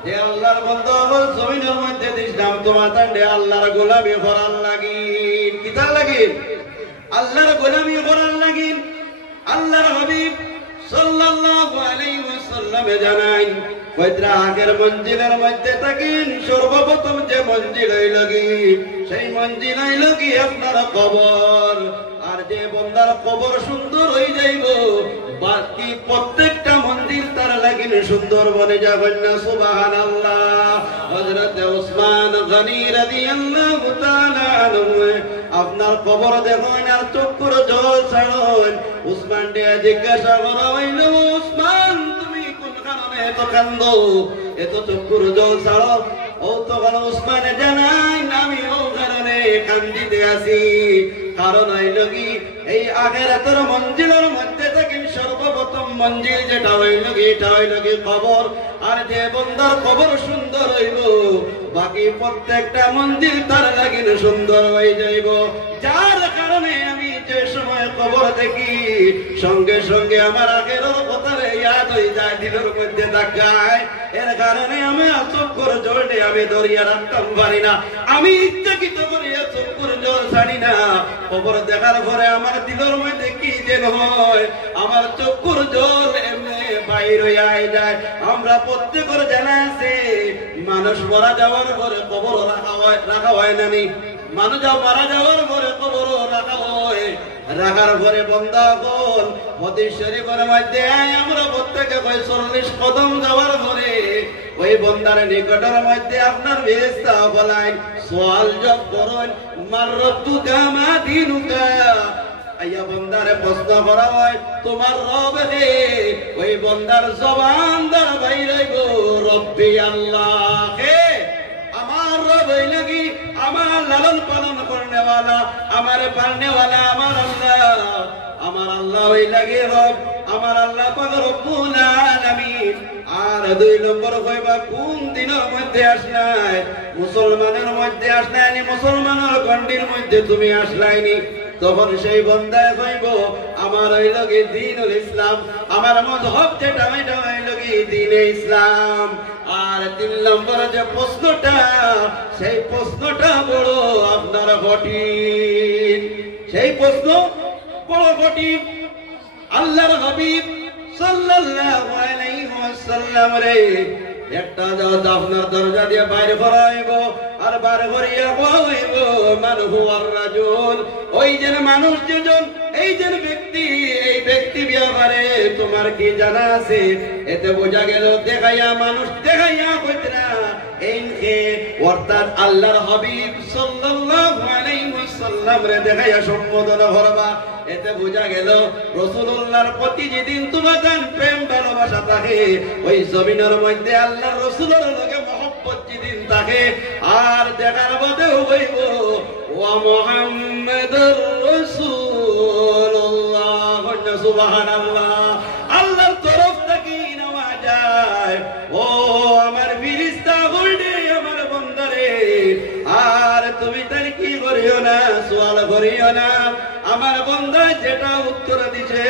যে আল্লাহর বান্দা জমিনের মধ্যে দিলাম তোমার তান্ডে আল্লাহর গোলামি করার লাগি, কি তার লাগি? আল্লাহর গোলামি করার লাগি। আল্লাহর হাবিব সাল্লাল্লাহু আলাইহি ওয়াসাল্লাম জানান কয়টা আগের মঞ্জিলের মধ্যে থাকেন, সর্বপ্রথম যে মঞ্জিল হইল কি, সেই মঞ্জিল হইল কি আপনার কবর। আর যে বান্দার কবর সুন্দর হয়ে যাইব, বাকি প্রত্যেকটা মন্দির তার লাগিন সুন্দর বনে যাবেন না। সুবহানাল্লাহ। হযরত ওসমান গনি রাদিয়াল্লাহু তাআলা আনহু আপনার কবর দেখেন আর চক্ষুর জল ছাড়েন। ওসমান দিয়ে জিজ্ঞাসা করা হইল, ওসমান তুমি কোন কারণে এত কান্দো, এত চক্ষুর জল ছাড়ো? ও তখন ওসমানে জানাই আমি ও কারণে কান্দিতে আছি, কারণ হইল কি এই আখিরাতের মঞ্জিলের মধ্যে থাকেন সর্বপ্রথম মঞ্জিল যেটা হইল কি, এটা হইল কি কবর। আর যে বান্দার কবর সুন্দর হইব, বাকি প্রত্যেকটা মঞ্জিল তার লাগিন সুন্দর হয়ে যাইব। যার কারণে আমি যে সময় কবর দেখি সঙ্গে সঙ্গে আমার আখিরাতের কথা ইয়াদ হয়ে যায়, দিলের মধ্যে দেখায়। এর কারণে আমি চক্ষুর জলটা আমি ধরিয়া রাখতাম পারি না, আমি ইচ্ছাকৃত করিয়া চক্ষুর জল ছাড়ি না। কবর দেখার পরে আমার দিলের মধ্যে কি যেন হয়, আমার চক্ষুর জল এমনি বাইর হইয়া যায়। আমরা প্রত্যেকের জানা আছে মানুষ মারা যাওয়ার পরে কবর রাখা হয় না নি? মানুষ মারা যাওয়ার পরে কবর রাখা হয়। রাখার পরে বন্দা কোন হাদিস শরীফের মধ্যে আমরা প্রত্যেকে 40 কদম যাওয়ার পরে ওই বন্দার নিকটের মধ্যে আপনার ফেরেশতা বলেন, সওয়াল জব করেন, মার রব্বুকা মা দীনুকা। আইয়া বন্দারে প্রশ্ন করা হয় তোমার রব কে? ওই বন্দার জবান দ্বারা বাইরে গো রব্বি আল্লাহ। কে? আমার রব হইল কি আমার লালন পালন করনেওয়ালা, আমার পালনেওয়ালা আমার আল্লাহ। আমার আল্লাহ হইল কি রব, আমার আল্লাহ পাক রব্বুল আলামিন। আর 2 নম্বর কইবা কোন দিনের মধ্যে আসলাই? মুসলমানের মধ্যে আসলাইনি, মুসলমানের গণ্ডির মধ্যে তুমি আসলাইনি। তখন সেই বন্দায় কইব আমার হইল কি দ্বীনুল ইসলাম, আমার মযহব যেটা ওইটা হইল কি দ্বীনে ইসলাম। আর 3 নম্বর যে প্রশ্নটা, সেই প্রশ্নটা বড় আপনার কঠিন, সেই প্রশ্ন বড় কঠিন। আল্লাহর হাবিব সাল্লাল্লাহু আলাইহি ওয়াসাল্লাম রে একটা আপনার দরজা দিয়ে বাইরে করাইব, আর বাইরে করিয়া কইব মান হুয়ার রাজুল, ওই যে মানুষ যেজন, এই যে ব্যক্তি, এই ব্যক্তি ব্যাপারে তোমার কি জানা আছে? এতে বোঝা গেল দেখাইয়া মানুষ দেখাইয়া কইতে না, এই অর্থাৎ আল্লাহর হাবিব সাল্লাল্লাহু আলাইহি ওয়াসাল্লাম রে দেখাইয়া সম্বোধন করবা। এতে বোঝা গেল রাসূলুল্লাহর প্রতি যেদিন তোমার প্রেম ভালোবাসা থাকে, ওই জমিনের মধ্যে আল্লাহর রাসূলের লগে মহব্বত যেদিন থাকে, আর দেখার বাদেও হইব ওয়া মুহাম্মাদুর রাসূলুল্লাহ। সুবহানাল্লাহ। আল্লাহর তরফ থেকে নেওয়া যায়, ও আমার ফেরেশতা বলবে আমার বান্দারে, আর তুমি তার কি করিও না, সওয়াল করিও না। আমার বান্দা যেটা উত্তর দিছে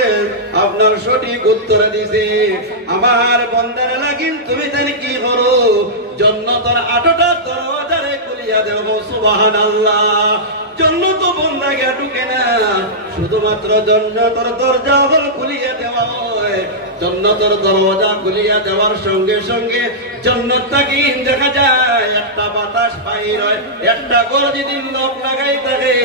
আপনার সঠিক উত্তর দিছে, আমার বান্দার লাগিন তুমি তার কি করো, জান্নাতের 8টা দরজারে খুলিয়া দেব। সুবহানাল্লাহ। জান্নাত বান্দা গে ঢুকে না, শুধুমাত্র জান্নাতের দরজা হল খুলিয়া দেওয়া হয়। জান্নাতের দরজা খুলিয়া দেওয়ার সঙ্গে সঙ্গে জান্নাত থেকে দেখা যায় একটা বাতাস বাইর হয়, একটা ঘর যদি লক লাগাই থাকে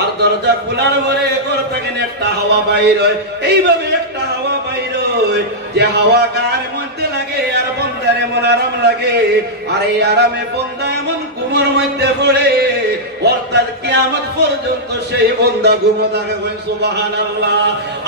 আর দরজা খোলার পরে ঘর থেকে একটা হাওয়া বাইর হয়। এইভাবে একটা হাওয়া বাইর হয়, যে হাওয়া কার মধ্যে লাগে আর বন্দার এমন আরাম লাগে, আর এই আরামে বন্দা এমন ঘুমের মধ্যে পড়ে, অর্থাৎ কিয়ামত পর্যন্ত সেই বন্দা ঘুমো থাকে। সুবহানাল্লাহ।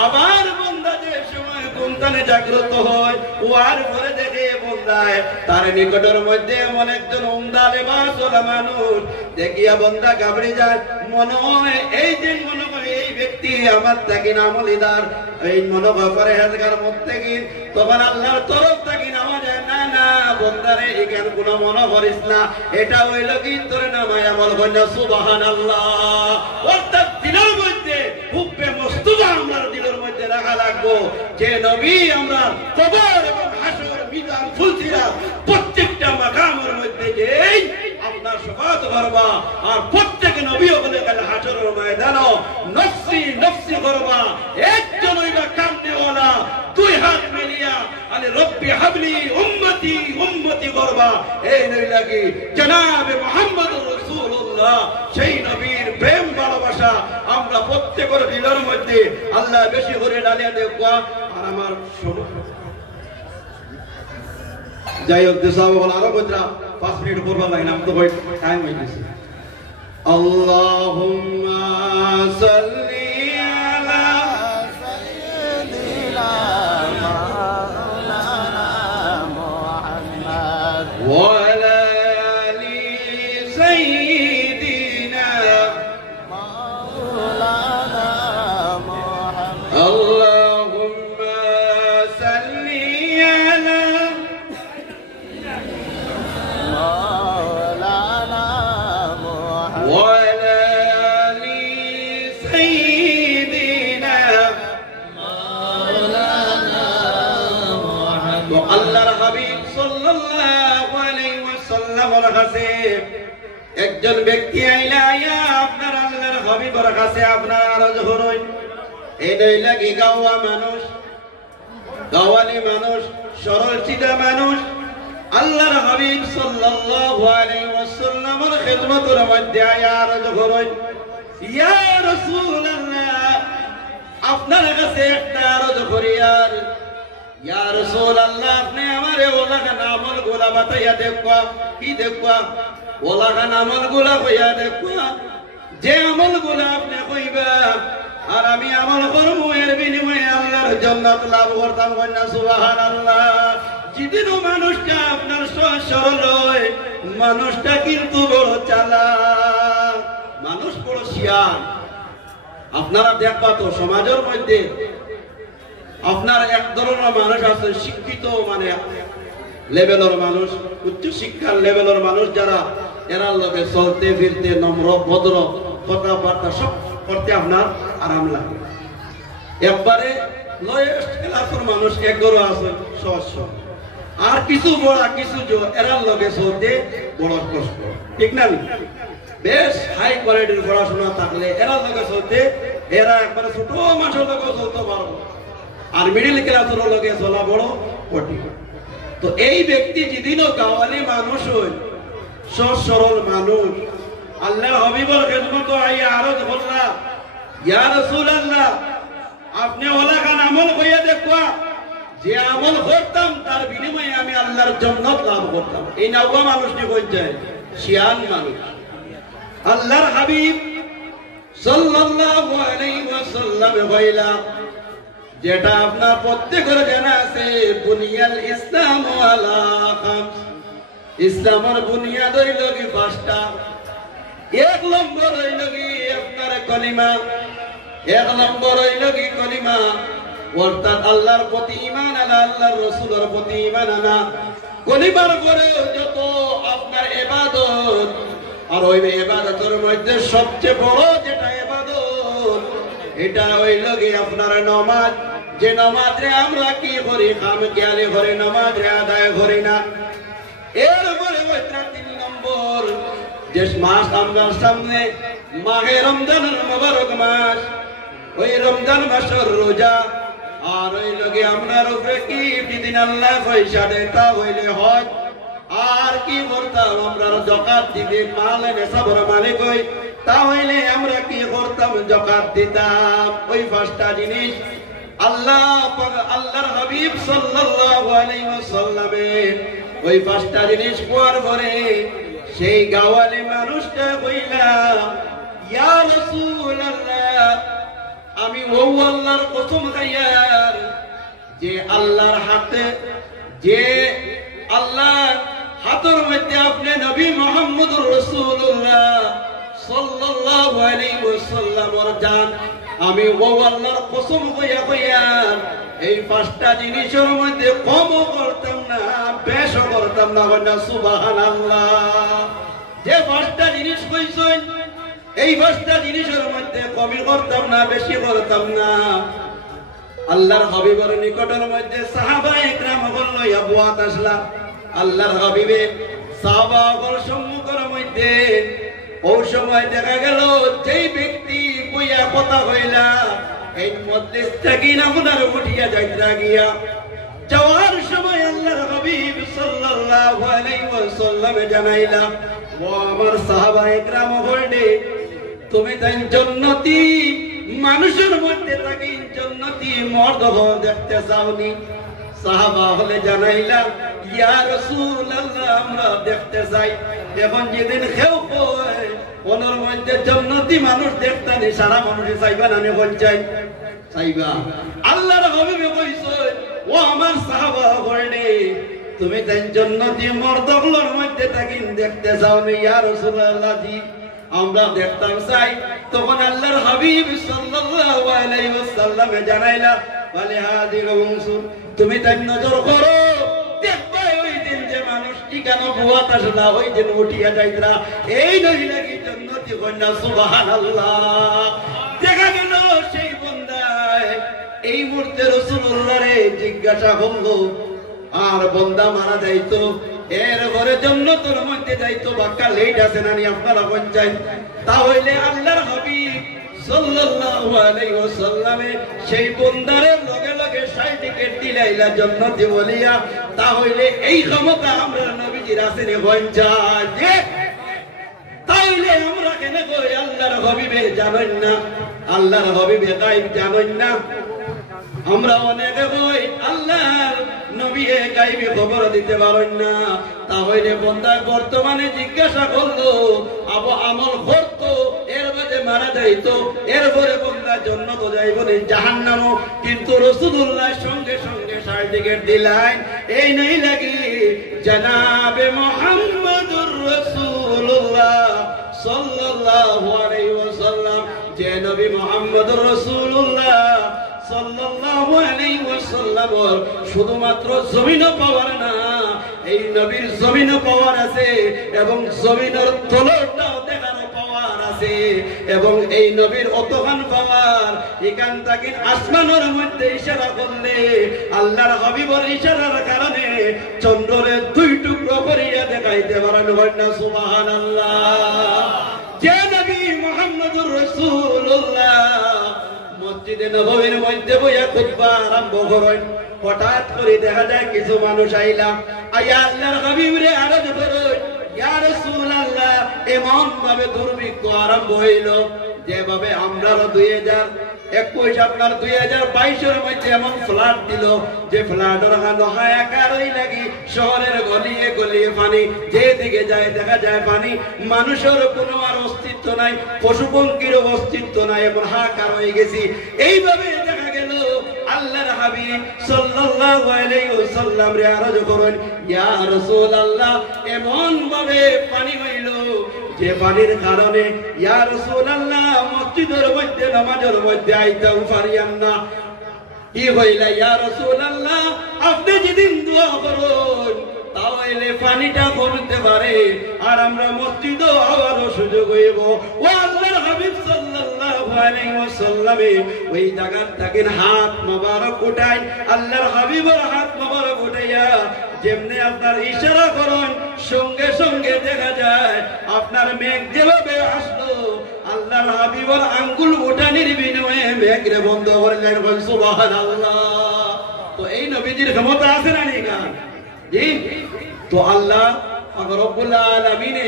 আবার বন্দা যে সময় ঘুমতানে জাগ্রত হয়, ওয়ার পরে দেখে বন্দা যায় তার নিকটের মধ্যে এমন একজন উমদা লেবাসওয়ালা মানুষ দেখিয়া বন্দা ঘাবড়ে যায় মনে হয় এই দিন মনে হয় এই ব্যক্তি আমার থেকে আমলিদার এই মনে হয় পরহেজগার মুত্তাকিন তখন আল্লাহর তরফ থেকে নামা যায় না না বন্দারে এখানে কোনো মনে করিস না এটা হইল কি তোর নামায় আমল কইনা সুবহানাল্লাহ অর্থাৎ দিলের মধ্যে হুব্বে মুস্তাফা আমার দিলের মধ্যে রাখা লাগবো যে নবী আমরা কবর এবং হাসর মিজান ফুলসিরাত প্রত্যেকটা মাকামের মধ্যে যেই আপনার শফাত করবা আর প্রত্যেক নবী বলে গেল হাসরের ময়দানও নফসি নফসি করবা একজন হইবা কামনেওয়ালা দুই হাত মিলিয়া আলে রব্বি হাবলি উম্মতি উম্মতি করবা এই নইলা কি জনাবে মুহাম্মদুর রাসূলুল্লাহ সেই নবীর প্রেম ভালোবাসা আমরা প্রত্যেকের দিলের মধ্যে আল্লাহ বেশি করে ডালিয়া দেওয়া আর আমার যাই হোক দেশাব আরো বলরা 5 মিনিট পড়বা লাগে নাম তো ভাই টাইম হয়ে গেছে আল্লাহুম্মা সাল্লি আলা সাইয়্যিদিনা মাওলানা মুহাম্মদ ওয়া আলা আলি সাইয়্যিদিনা মাওলানা মুহাম্মদ আল্লাহুম্মা সাল্লি আলা একজন ব্যক্তি আইলা আইয়া আপনার আল্লাহর হাবিবের কাছে আপনার আরজ হরই এই লাগি গাওয়া মানুষ গাওয়ালি মানুষ সরল চিন্তা মানুষ আল্লাহর হাবিব সাল্লাল্লাহু আলাইহি ওয়াসাল্লামের খিদমতের মধ্যে আইয়া আরজ হরই ইয়া রাসূলুল্লাহ আপনার কাছে একটা আরজ করি আর ইয়া রাসূলুল্লাহ আপনি আমারে ওলাগান আমল গোলা বাতাইয়া দেখবা কি দেখবা ওলাগান আমল গোলা কইয়া দেখবা যে আমল গোলা আপনি কইবা আর আমি আমল করব এর বিনিময়ে আল্লাহর জান্নাত লাভ করতাম কন্যা সুবহানাল্লাহ যেদিন মানুষটা আপনার সরল হয় মানুষটা কিন্তু বড় চালাক মানুষ বড় শিয়ান আপনারা দেখবা তো সমাজের মধ্যে আপনার এক ধরনের মানুষ আছে শিক্ষিত মানে লেভেলের মানুষ উচ্চ শিক্ষার লেভেলের মানুষ যারা এরা লোকে চলতে ফিরতে নম্র ভদ্র কথাবার্তা সব করতে আপনার আরাম লাগে একবারে লোয়েস্ট ক্লাসের মানুষ একগরো আছে সহজ আর কিছু বড় কিছু এরা লোকে চলতে বড় কষ্ট ঠিক না বেশ হাই কোয়ালিটির পড়াশোনা থাকলে এরা লোকে চলতে এরা একবারে ছোট মানুষের লোকে চলতে পারবো আর মিডিল ক্লাসের লোকে চলা বড় কঠিন তো এই ব্যক্তি যেদিনও গাওয়ালি মানুষ হই সহজ সরল মানুষ আল্লাহর হাবিবের খিদমত আইয়া আরজ করলা ইয়া রাসূলুল্লাহ আপনি ওলাগান আমল কইয়া দেখবা যে আমল করতাম তার বিনিময়ে আমি আল্লাহর জান্নাত লাভ করতাম এই নাওয়া মানুষটি কই যায় শিয়ান মানুষ আল্লাহর হাবিব সাল্লাল্লাহু আলাইহি ওয়াসাল্লাম কইলা যেটা আপনার প্রত্যেকের জানা আছে বুনিয়াল ইসলাম আলা খামস ইসলামের বুনিয়াদ হইল কি 5টা এক নম্বর হইল কি আপনার কলিমা এক নম্বর হইল কি কলিমা অর্থাৎ আল্লাহর প্রতি ঈমান আনা আল্লাহর রাসূলের প্রতি ঈমান আনা কলিমার পরে যত আপনার ইবাদত আর ওই ইবাদতের মধ্যে সবচেয়ে বড় যেটা ইবাদত এটা হইল কি আপনার নামাজ যে নামাজে আমরা কি করি কাম খেয়ালি করে নামাজে আদায় করি না এরপরে 3 নম্বর যে মাস আমার সামনে মাহে রমজানের মুবারক মাস ওই রমজান মাসের রোজা আর ওই লগে আপনার উপরে কি দিন আল্লাহ পয়সা দেয় তা হইলে হজ আর কি করতাম আমরা যাকাত দিবে মাল নেশাবর মালিক হই তা হইলে আমরা কি করতাম যাকাত দিতাম ওই 5টা জিনিস আল্লাহ আল্লাহর হাবিব সাল্লাল্লাহু আলাইহি ওয়াসাল্লামের ওই 5টা জিনিস পড়ার পরে সেই গাওয়ালি মানুষটা কইলা ইয়া রাসূলুল্লাহ আমি ও আল্লাহর কসম খাইয়ার যে আল্লাহর হাতে যে অন্তর মধ্যে আপনি নবী মুহাম্মদুর রাসূলুল্লাহ সাল্লাল্লাহু আলাইহি ওয়াসাল্লামের জান আমি ও আল্লাহর কসম কইয়া কইয়া এই পাঁচটা জিনিসের মধ্যে কমও করতাম না বেশও করতাম না বলেন সুবহানাল্লাহ। যে পাঁচটা জিনিস কইছেন এই পাঁচটা জিনিসের মধ্যে কমই করতাম না বেশি করতাম না। আল্লাহর হাবিবের নিকটের মধ্যে সাহাবায়ে কেরাম বলল আবুয়াত আসলা আল্লাহর হাবিবে সাহাবাগণ সম্মুখের মধ্যে ওই সময় দেখা গেল যেই ব্যক্তি কইয়া কথা হইলা এই মজলিস থেকে আপনার উঠিয়া যাইতা গিয়া যাওয়ার সময় আল্লাহর হাবিব সাল্লাল্লাহু আলাইহি ওয়াসাল্লাম জানাইলা ও আমার সাহাবায়ে কেরাম বলতে তুমি তাই জান্নাতি মানুষের মধ্যে থাকি জান্নাতি মর্দ দেখতে চাওনি? সাহাবা হলে জানাইলা ইয়া রাসূলুল্লাহ আমরা দেখতে চাই। এখন যেদিন কেউ কয় ওনার মধ্যে জান্নাতি মানুষ দেখতানি সারা মানুষ চাইবা না কোন চাই চাইবা? আল্লাহর হাবিব কইছে ও আমার সাহাবা বলনি তুমি তাই জান্নাতি মর্দগুলোর মধ্যে থাকি দেখতে চাওনি? ইয়া রাসূলুল্লাহ জি আমরা দেখতাম চাই। তখন আল্লাহর হাবিব সাল্লাল্লাহু আলাইহি ওয়াসাল্লাম জানাইলা বলে হাদির উনসুর তুমি তাই নজর করো দেখবা ওই দিন যে মানুষ ঠিকানা বুয়াত আসলা ওই দিন উঠিয়া যাইতরা এই নই লাগি জান্নাতি কন্যা সুবহানাল্লাহ। দেখা গেল সেই বান্দায় এই মুহূর্তে রাসূলুল্লাহ রে জিজ্ঞাসা করলো আর বান্দা মারা যাইতো এর ঘরে জান্নাতের মধ্যে যাইতো বাক্কা লেট আছে নানি আপনারা কোন চাই? তাহলে আল্লাহর হাবিব সাল্লাল্লাহু আলাইহি ওয়াসাল্লামে সেই বান্দারের লগে লগে সার্টিফিকেট দিলাইলা জান্নাতি বলিয়া। তাহলে এই ক্ষমতা আমরা নবীজির আছে নে কোন চাই? তাহলে আমরা কেন কই আল্লাহর হাবিবে জানেন না আল্লাহর হাবিবে গায়ব জানেন না? আমরা অনেকে কই আল্লাহর নবী গায়বী খবর দিতে পারেন না। তাহলে বান্দা বর্তমানে জিজ্ঞাসা করলো আবু আমল করতো এর বাদে মারা যাইতো এরপরে বান্দা জান্নাত যাইব না জাহান্নাম, কিন্তু রাসূলুল্লাহ সঙ্গে সঙ্গে সার্টিফিকেট দিলেন এই নাই লাগি জনাবে মুহাম্মদুর রাসূলুল্লাহ সাল্লাল্লাহু আলাইহি ওয়াসাল্লাম যে নবী মুহাম্মদুর রাসূলুল্লাহ সাল্লাল্লাহু আলাইহি ওয়াসাল্লাম শুধুমাত্র জমিনে পাওয়ার না এই নবীর জমিনে পাওয়ার আছে এবং জমিনের তলটাও দেখানো পাওয়ার আছে এবং এই নবীর অতখান পাওয়ার এখান থেকে আসমানের মধ্যে ইশারা করলে আল্লাহর হাবিবের ইশারার কারণে চন্দ্রে দুই টুকরো করিয়া দেখাইতে পারেন না সুবহানাল্লাহ। যে নবী মুহাম্মদুর রাসূলুল্লাহ মসজিদে নববীর মধ্যে বইয়া খুতবা আরম্ভ করেন, হঠাৎ করে দেখা যায় কিছু মানুষ আইলা আয়া আল্লাহর হাবিবরে আরজ করেন ইয়া রাসূলুল্লাহ এমন ভাবে দুর্ভিক্ষ আরম্ভ হইল যেভাবে আমরা 2021 আপনার 2022 মধ্যে এমন ফ্লাড দিল যে ফ্লাডের হাহাকার হই লাগি শহরের গলিয়ে গলিয়ে পানি, যেদিকে যায় দেখা যায় পানি, মানুষের কোনো আর অস্তিত্ব নাই, পশু পঙ্খিরও অস্তিত্ব নাই, এমন হাহাকার হয়ে গেছি। এইভাবে দেখা গেল আল্লাহর হাবিব সাল্লাল্লাহু আলাইহি ওয়াসাল্লাম রে আরজ করেন ইয়া রাসূলুল্লাহ এমন ভাবে পানি হইল যে পানির কারণে ইয়া রাসূলুল্লাহ মসজিদের মধ্যে নামাজের মধ্যে আইতাও পারিয়াম না। কি হইলা ইয়া রাসূলুল্লাহ আপনি যেদিন দোয়া করুন তাহলে পানিটা কমতে পারে আর আমরা মসজিদে আবারও সুযোগ হইব। ও আল্লাহর হাবিব সাল্লাল্লাহু আলাইহি ওয়াসাল্লাম ওই জায়গার থেকে হাত মোবারক উঠাই আল্লাহর হাবিবের হাত মোবারক উঠাইয়া যেমনি আপনার ইশারা করেন সঙ্গে সঙ্গে দেখা যায় আপনার মেঘ যেভাবে আসলো আল্লাহর হাবিবের আঙ্গুল উঠানির বিনিময়ে মেঘরে বন্ধ করলেন সুবহানাল্লাহ। তো এই নবীজির ক্ষমতা আছে না নি গান জি? তো আল্লাহ রব্বুল আলামিন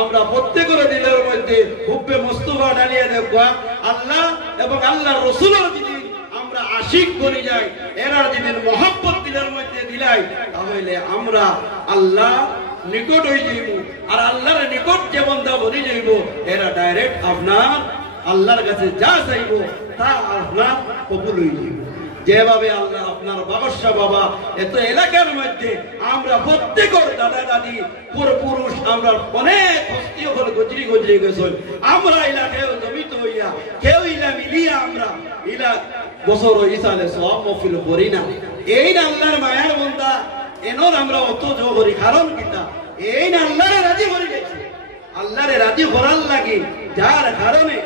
আমরা প্রত্যেকের দিলের মধ্যে হুব্বে মুস্তাফা ডালিয়ে দেখবা আল্লাহ এবং আল্লাহর রাসূলের যদি আমরা আশিক বনি যাই এরার দিনের মহব্বত দিলের মধ্যে দিলাই তাহলে আমরা আল্লাহ নিকট হয়ে যাইব আর আল্লাহর নিকট যে বান্দা বনি যাইব এরা ডাইরেক্ট আপনার আল্লাহর কাছে যা চাইব তা আপনার কবুল হয়ে যাইব। যেভাবে আল্লাহ আপনার বাবসা বাবা এত এলাকার মধ্যে আমরা প্রত্যেকের দাদা দাদি পুরুষ আমরা অনেক হস্তীয় হল গজরি গজরি গেছেন আমরা এলাকায় জমিত হইয়া কেউ ইলা মিলিয়া আমরা ইলা বছর ইসালে সব মফিল করি না এই না আল্লাহর মায়ার বন্দা এনর আমরা অত জো করি কারণ কিতা এই না আল্লাহরে রাজি করে গেছি আল্লাহরে রাজি করার লাগে যার কারণে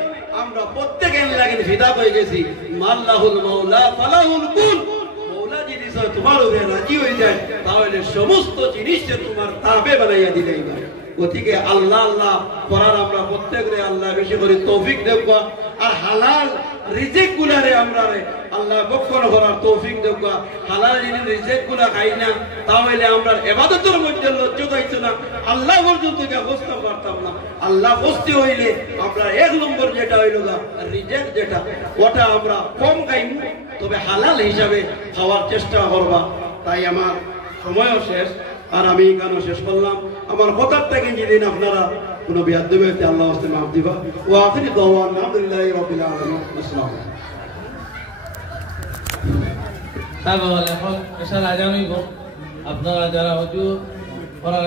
আমরা প্রত্যেকের লাগে ফিদা হয়ে গেছি মাল্লাহুল মাওলা ফালাহুল কুল মাওলা যদি তোমার উপরে রাজি হয়ে যায় তাহলে সমস্ত জিনিসকে তোমার তাবে বানাইয়া দিলেই পারে গতিকে আল্লাহ আল্লাহ করার আমরা প্রত্যেকরে আল্লাহ বেশি করে তৌফিক দেব আর হালাল রিজিক গুলারে আমরা আল্লাহ বক্ষণ করার তৌফিক দেব হালাল যদি রিজিক গুলা খাই না তাহলে আমরা ইবাদতের মধ্যে লজ্জা পাইছো না আল্লাহ পর্যন্ত যা বুঝতে পারতাম না আল্লাহ বুঝতে হইলে আমরা এক নম্বর যেটা হইল রিজিক যেটা ওটা আমরা কম খাইমু তবে হালাল হিসাবে খাওয়ার চেষ্টা করবা তাই আমার সময়ও শেষ আর আমি গান শেষ করলাম আমার কথার থেকে যেদিন আপনারা কোনো বিয়াদবি হইতে আল্লাহ হস্তে মাফ দিবা ও আখিরি দাওয়ান আলহামদুলিল্লাহি রাব্বিল আলামিন আসসালামু আলাইকুম এখন এশার আজান হইব আপনারা যারা হুজুর করার